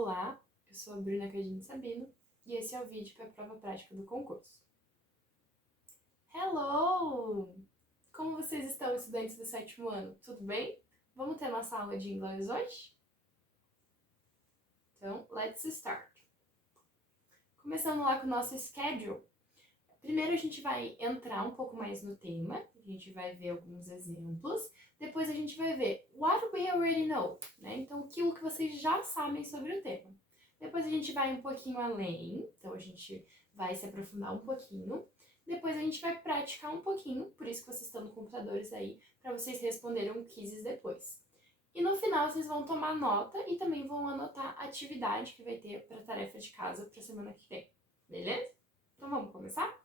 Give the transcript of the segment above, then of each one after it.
Olá, eu sou a Bruna Cadine Sabino e esse é o vídeo para a prova prática do concurso. Hello! Como vocês estão, estudantes do 7º ano? Tudo bem? Vamos ter nossa aula de inglês hoje? Então, let's start! Começando lá com o nosso schedule. Primeiro a gente vai entrar um pouco mais no tema, a gente vai ver alguns exemplos, depois a gente vai ver what we already know, né? Então, aquilo que vocês já sabem sobre o tema. Depois a gente vai um pouquinho além, então a gente vai se aprofundar um pouquinho. Depois a gente vai praticar um pouquinho, por isso que vocês estão no computadores aí, para vocês responderem um quizzes depois. E no final vocês vão tomar nota e também vão anotar a atividade que vai ter para tarefa de casa para semana que vem, beleza? Então vamos começar?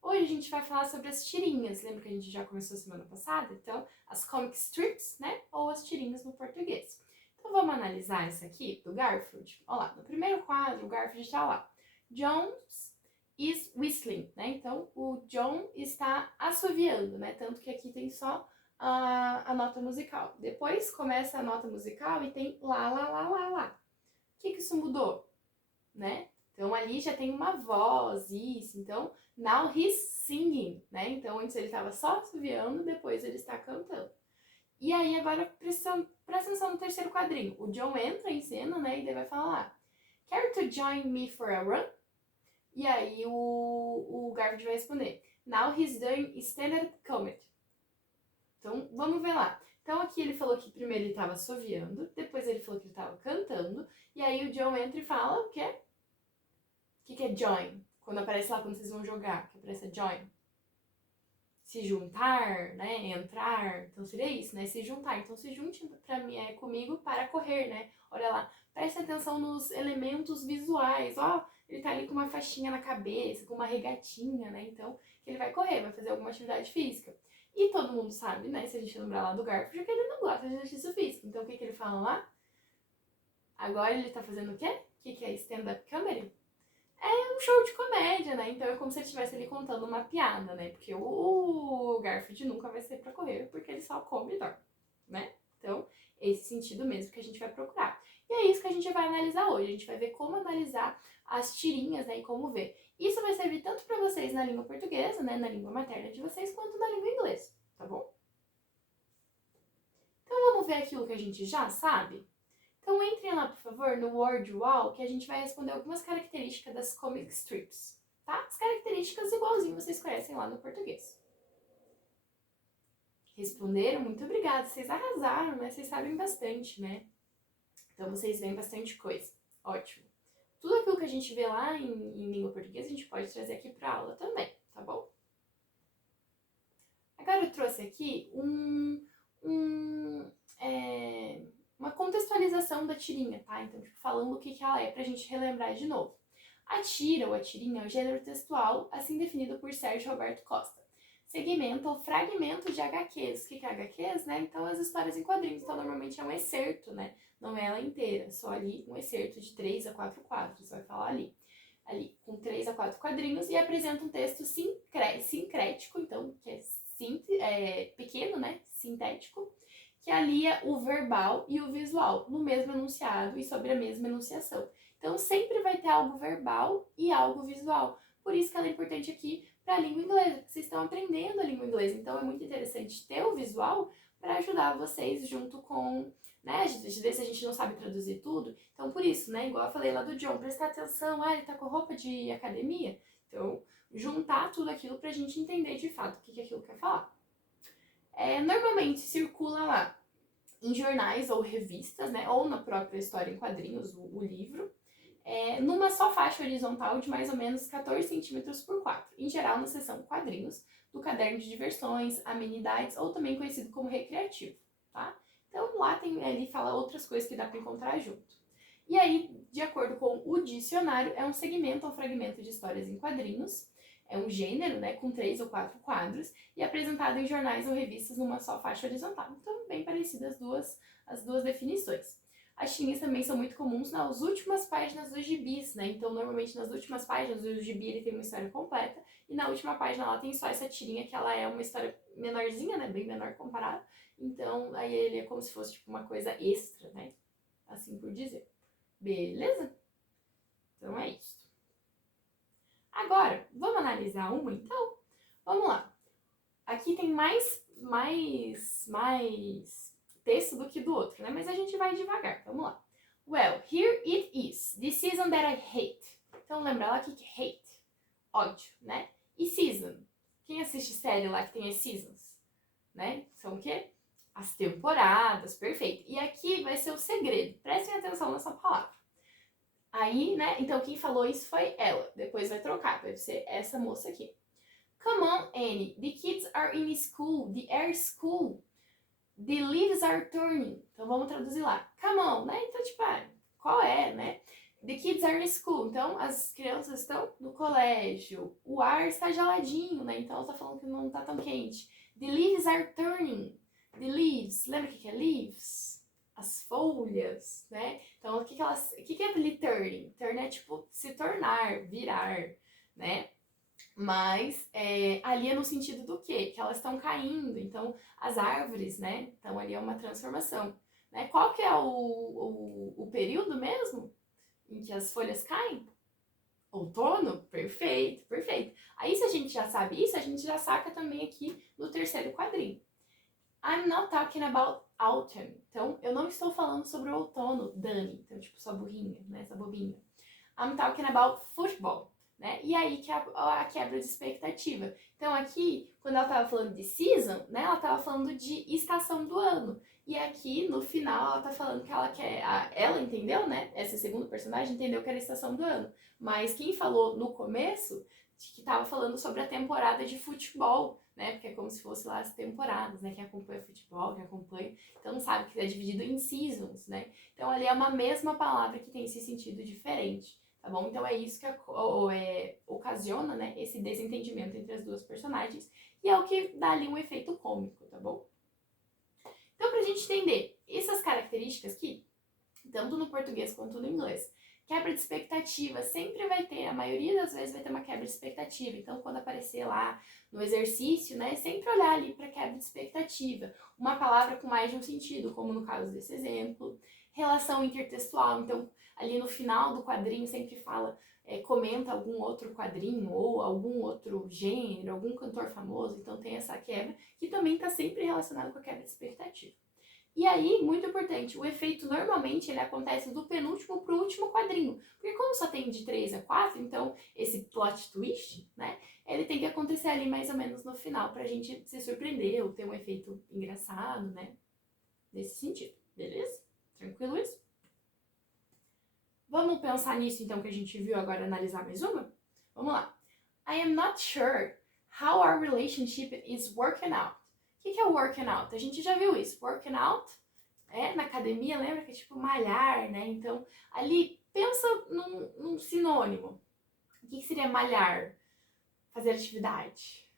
Hoje a gente vai falar sobre as tirinhas, lembra que a gente já começou semana passada? Então, as comic strips, né? Ou as tirinhas no português. Então vamos analisar essa aqui do Garfield. Olha lá, no primeiro quadro o Garfield está lá. Jones is whistling, né? Então o John está assoviando, né? Tanto que aqui tem só a nota musical. Depois começa a nota musical e tem lá, lá, lá, lá, lá. O que isso mudou, né? Então ali já tem uma voz, isso. Então, now he's singing, né? Então antes ele estava só assoviando, depois ele está cantando. E aí agora presta atenção no terceiro quadrinho. O John entra em cena, né? E ele vai falar: Care to join me for a run? E aí o Garfield vai responder: Now he's doing stand-up comedy. Então vamos ver lá. Então aqui ele falou que primeiro ele estava assoviando, depois ele falou que ele estava cantando, e aí o John entra e fala o quê? O que é join? Quando aparece lá, quando vocês vão jogar, que aparece join. Se juntar, né? Entrar. Então seria isso, né? Se juntar. Então se junte comigo para correr, né? Olha lá. Preste atenção nos elementos visuais. Ó, ele tá ali com uma faixinha na cabeça, com uma regatinha, né? Então, que ele vai correr, vai fazer alguma atividade física. E todo mundo sabe, né? Se a gente lembrar lá do Garfield, que ele não gosta de exercício físico. Então, o que ele fala lá? Agora ele tá fazendo o quê? O que é stand-up comedy? É um show de comédia, né? Então é como se ele estivesse ali contando uma piada, né? Porque o Garfield nunca vai sair pra correr, porque ele só come e dorme, né? Então, esse sentido mesmo que a gente vai procurar. E é isso que a gente vai analisar hoje. A gente vai ver como analisar as tirinhas, né? E como ver. Isso vai servir tanto para vocês na língua portuguesa, né? Na língua materna de vocês, quanto na língua inglesa, tá bom? Então vamos ver aquilo que a gente já sabe? Então entrem lá, por favor, no Word Wall, que a gente vai responder algumas características das comic strips, tá? As características igualzinho vocês conhecem lá no português. Responderam? Muito obrigada, vocês arrasaram, né? Vocês sabem bastante, né? Então vocês veem bastante coisa. Ótimo. Tudo aquilo que a gente vê lá em língua portuguesa, a gente pode trazer aqui para aula também, tá bom? Agora eu trouxe aqui uma contextualização da tirinha, tá? Então, tipo, falando o que ela é pra gente relembrar de novo. A tira ou a tirinha é um gênero textual, assim definido por Sérgio Roberto Costa. Segmento ou fragmento de HQs. O que é HQs, né? Então, as histórias em quadrinhos. Então, normalmente é um excerto, né? Não é ela inteira, só ali um excerto de 3 a 4 quadros, vai falar ali. Ali, com 3 a 4 quadrinhos, e apresenta um texto sincrético, então, que é pequeno, né? Sintético, que alia o verbal e o visual no mesmo enunciado e sobre a mesma enunciação. Então, sempre vai ter algo verbal e algo visual. Por isso que ela é importante aqui para a língua inglesa, porque vocês estão aprendendo a língua inglesa. Então, é muito interessante ter o visual para ajudar vocês junto com, né, às vezes a gente não sabe traduzir tudo. Então, por isso, né, igual eu falei lá do John, prestar atenção, ele tá com roupa de academia. Então, juntar tudo aquilo pra gente entender de fato o que aquilo quer falar. Normalmente circula lá em jornais ou revistas, né, ou na própria história em quadrinhos, o livro, numa só faixa horizontal de mais ou menos 14 centímetros por 4, em geral na seção quadrinhos do caderno de diversões, amenidades ou também conhecido como recreativo, tá? Então lá ele fala outras coisas que dá para encontrar junto. E aí, de acordo com o dicionário, é um segmento ou fragmento de histórias em quadrinhos, é um gênero, né, com 3 ou 4 quadros e apresentado em jornais ou revistas numa só faixa horizontal. Então, bem parecidas as duas definições. As tirinhas também são muito comuns nas últimas páginas dos gibis, né? Então, normalmente nas últimas páginas do gibi ele tem uma história completa e na última página lá tem só essa tirinha que ela é uma história menorzinha, né? Bem menor comparado. Então, aí ele é como se fosse tipo uma coisa extra, né? Assim por dizer. Beleza? Então é isso. Agora, vamos analisar uma então? Vamos lá. Aqui tem mais texto do que do outro, né? Mas a gente vai devagar. Vamos lá. Well, here it is. The season that I hate. Então lembra lá aqui que hate. Ódio, né? E season. Quem assiste série lá que tem as seasons? Né? São o quê? As temporadas, perfeito. E aqui vai ser o segredo. Prestem atenção nessa palavra. Aí, né? Então quem falou isso foi ela. Depois vai trocar, vai ser essa moça aqui. Come on, Annie. The kids are in school. The air school. The leaves are turning. Então vamos traduzir lá. Come on, né? Então, tipo, qual é, né? The kids are in school. Então, as crianças estão no colégio. O ar está geladinho, né? Então, ela tá falando que não está tão quente. The leaves are turning. The leaves. Lembra o que é leaves? As folhas, né? Então, o que é ali turning? Turn é tipo se tornar, virar, né? Mas ali é no sentido do quê? Que elas estão caindo. Então, as árvores, né? Então, ali é uma transformação. Né? Qual que é o período mesmo em que as folhas caem? Outono? Perfeito, perfeito. Aí, se a gente já sabe isso, a gente já saca também aqui no terceiro quadrinho. I'm not talking about autumn. Então, eu não estou falando sobre o outono, Dani. Então, tipo, sua burrinha, né? Essa bobinha. I'm talking about football. Né? E aí que a quebra de expectativa. Então aqui, quando ela estava falando de season, né, ela estava falando de estação do ano. E aqui, no final, ela tá falando que ela quer... Ela entendeu, né? Essa segunda personagem entendeu que era a estação do ano. Mas quem falou no começo, que estava falando sobre a temporada de futebol, né? Porque é como se fosse lá as temporadas, né? Quem acompanha futebol, quem acompanha... Então sabe que é dividido em seasons, né? Então ali é uma mesma palavra que tem esse sentido diferente. Tá bom? Então é isso que ocasiona, né, esse desentendimento entre as duas personagens e é o que dá ali um efeito cômico, tá bom? Então, pra gente entender essas características aqui, tanto no português quanto no inglês, quebra de expectativa sempre vai ter, a maioria das vezes vai ter uma quebra de expectativa. Então, quando aparecer lá no exercício, né, sempre olhar ali para quebra de expectativa. Uma palavra com mais de um sentido, como no caso desse exemplo. Relação intertextual, então ali no final do quadrinho sempre fala, comenta algum outro quadrinho ou algum outro gênero, algum cantor famoso, então tem essa quebra que também está sempre relacionado com a quebra de expectativa. E aí, muito importante, o efeito normalmente ele acontece do penúltimo para o último quadrinho, porque como só tem de 3 a 4, então esse plot twist, né, ele tem que acontecer ali mais ou menos no final pra gente se surpreender ou ter um efeito engraçado, né, nesse sentido, beleza? Tranquilo isso? Vamos pensar nisso então que a gente viu agora, analisar mais uma? Vamos lá. I am not sure how our relationship is working out. O que é o working out? A gente já viu isso. Working out na academia, lembra que é tipo malhar, né? Então, ali, pensa num sinônimo. O que seria malhar? Fazer atividade.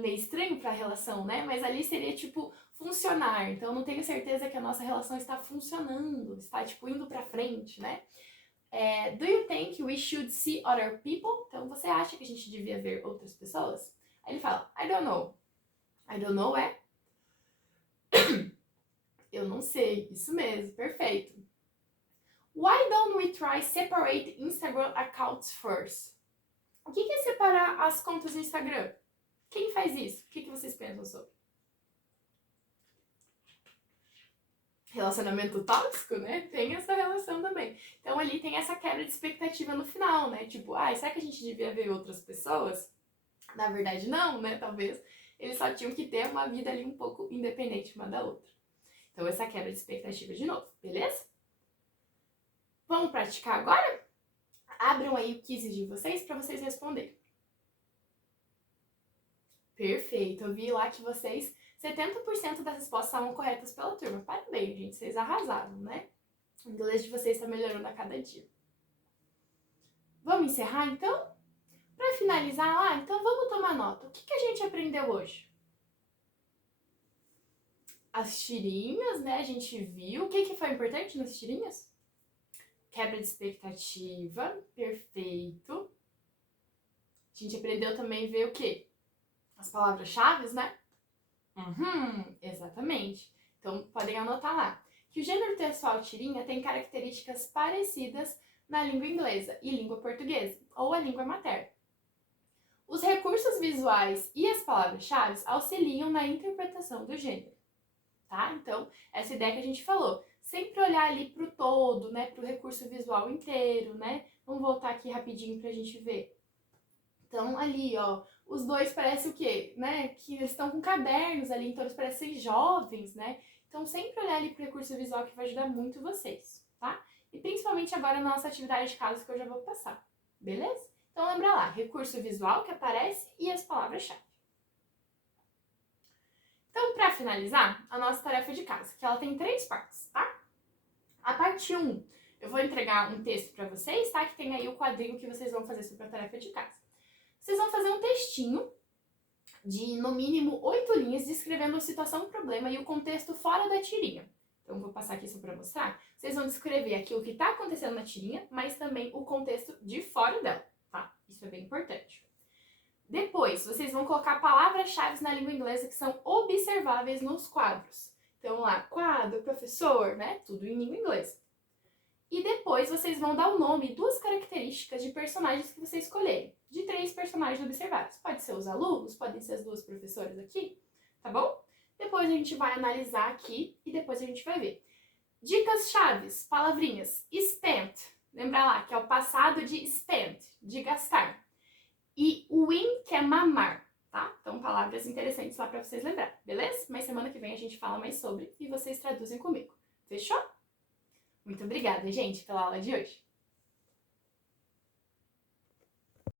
Meio estranho pra relação, né? Mas ali seria tipo funcionar. Então, não tenho certeza que a nossa relação está funcionando, está tipo indo pra frente, né? Do you think we should see other people? Então, você acha que a gente devia ver outras pessoas? Aí ele fala, I don't know. I don't know é eu não sei, isso mesmo, perfeito. Why don't we try separate Instagram accounts first? O que é separar as contas do Instagram? Quem faz isso? O que vocês pensam sobre? Relacionamento tóxico, né? Tem essa relação também. Então ali tem essa quebra de expectativa no final, né? Tipo, será que a gente devia ver outras pessoas? Na verdade não, né? Talvez eles só tinham que ter uma vida ali um pouco independente uma da outra. Então essa quebra de expectativa de novo, beleza? Vamos praticar agora? Abram aí o quiz de vocês para vocês responderem. Perfeito, eu vi lá que vocês, 70% das respostas estavam corretas pela turma. Parabéns, gente, vocês arrasaram, né? O inglês de vocês está melhorando a cada dia. Vamos encerrar então? Para finalizar lá, então vamos tomar nota. O que a gente aprendeu hoje? As tirinhas, né? A gente viu. O que foi importante nas tirinhas? Quebra de expectativa. Perfeito. A gente aprendeu também a ver o quê? As palavras-chave, né? Exatamente. Então, podem anotar lá. que o gênero textual tirinha tem características parecidas na língua inglesa e língua portuguesa, ou a língua materna. Os recursos visuais e as palavras-chave auxiliam na interpretação do gênero, tá? Então, essa ideia que a gente falou, sempre olhar ali para o todo, né, para o recurso visual inteiro, né? Vamos voltar aqui rapidinho para a gente ver. Então, ali, ó, os dois parecem o quê? Né? Que eles estão com cadernos ali, então eles parecem jovens, né? Então, sempre olhar ali para o recurso visual que vai ajudar muito vocês, tá? E principalmente agora na nossa atividade de casa que eu já vou passar, beleza? Então, lembra lá, recurso visual que aparece e as palavras-chave. Então, para finalizar, a nossa tarefa de casa, que ela tem 3 partes, tá? A parte 1, eu vou entregar um texto para vocês, tá? Que tem aí o quadrinho que vocês vão fazer sobre a tarefa de casa. Vocês vão fazer um textinho de, no mínimo, 8 linhas, descrevendo a situação, o problema e o contexto fora da tirinha. Então, vou passar aqui só para mostrar. Vocês vão descrever aqui o que está acontecendo na tirinha, mas também o contexto de fora dela, tá? Isso é bem importante. Depois, vocês vão colocar palavras-chave na língua inglesa que são observáveis nos quadros. Então, lá, quadro, professor, né? Tudo em língua inglesa. E depois vocês vão dar o nome e 2 características de personagens que você escolherem. De 3 personagens observáveis. Pode ser os alunos, podem ser as 2 professoras aqui, tá bom? Depois a gente vai analisar aqui e depois a gente vai ver. Dicas chaves, palavrinhas. Spent, lembra lá, que é o passado de spent, de gastar. E win, que é mamar, tá? Então, palavras interessantes lá pra vocês lembrar, beleza? Mas semana que vem a gente fala mais sobre e vocês traduzem comigo. Fechou? Muito obrigada, gente, pela aula de hoje.